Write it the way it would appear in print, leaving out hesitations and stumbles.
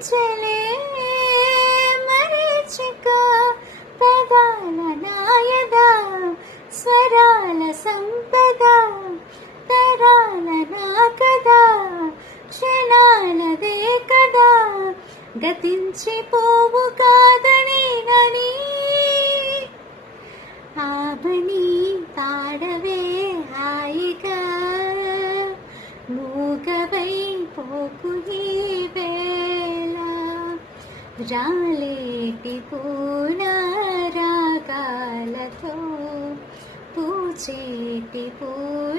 మరిపించలే మరీచిక పదాల నాయద స్వరాల సంపద తరాల నా కదా క్షణాలదే కదా గతించిపోవు కాదని నని ఆబని పాడవే హాయిగా మూగవై పోకు ఈ వేళ రాలేటి పూల రాగాలతో పూచేటి పూల